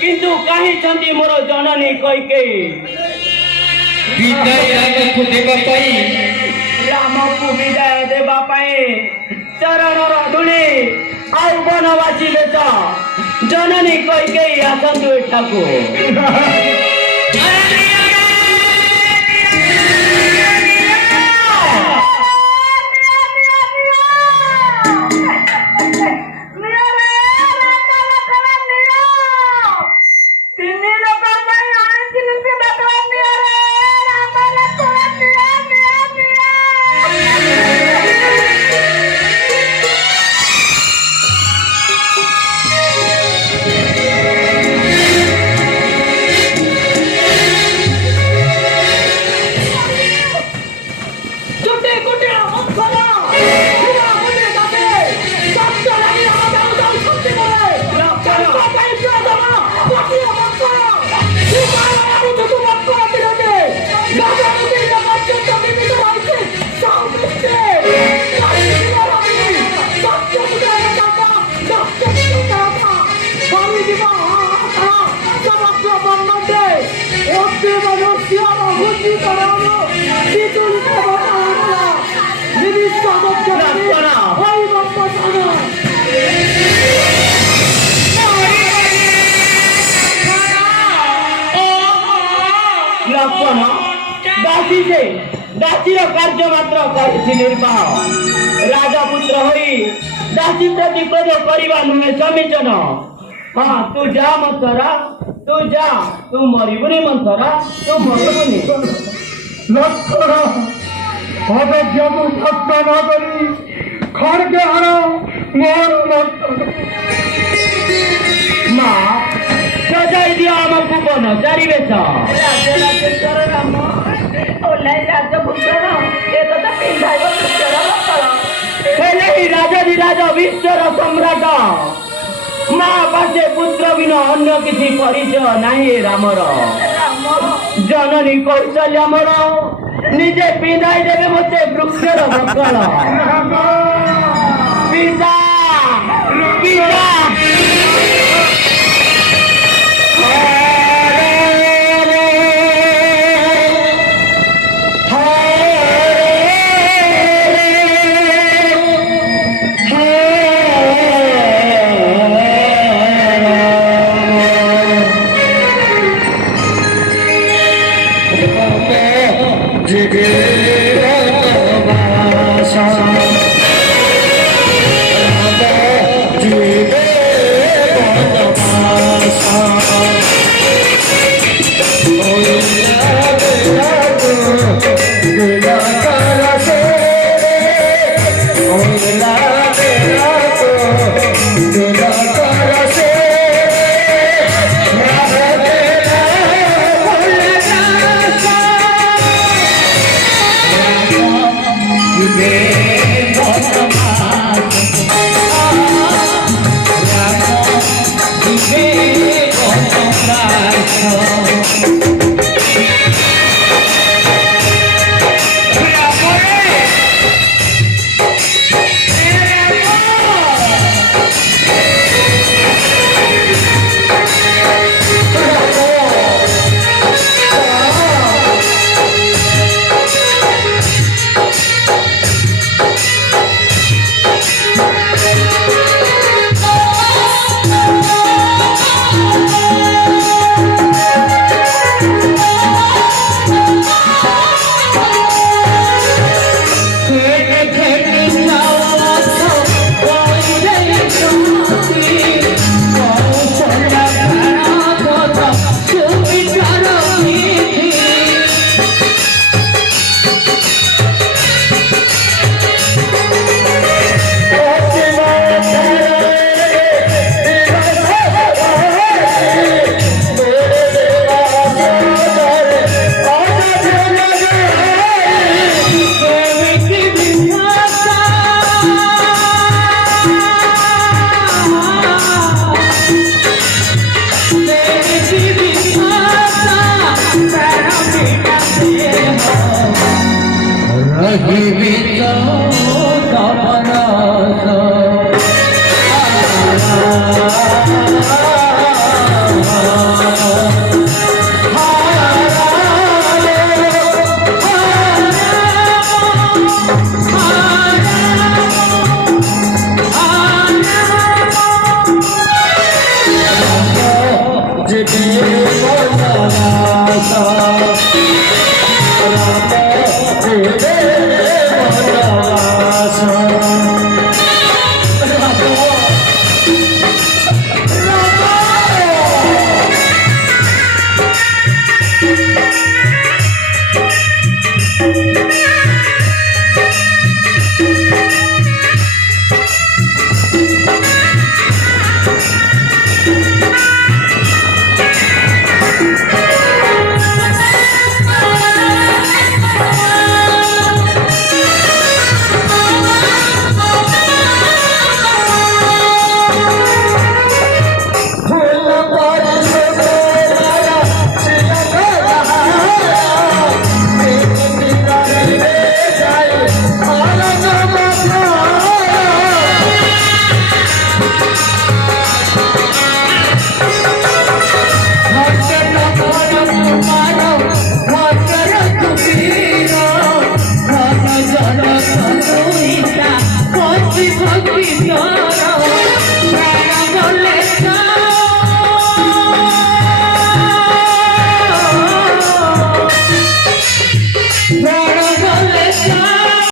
किंतु कहीं छंती मोर जननी कैकेयी विदाय रामको देवा पाई रामको विदाय देवा पाई चरणर धूली आउ बनवासी बेच जननी कैकेयी आसतु एठाकु दासीर कार्य मात्र कर निर्वाह राजपुत्र होई दासी प्रति क्रोध करवा नुहे समीचन। हाँ तू जा मंथरा तू जा तू मरबुनी मंथरा तू मरबुनी लक्षण अवज्ञा भक्त न करी खड़गे हर मोर माँ सजाई दिया आमको बन चारि बेच राजा विश्वर सम्राट माँ पासे पुत्र बिना अन्य किसी परिचय नहीं रामर जननी कौशल्या मोर निजे पिंधाई देवे मते वृक्षर बकल पिता पिता जगे कहिबित कपनाथ भक्ति भक्ति प्यारा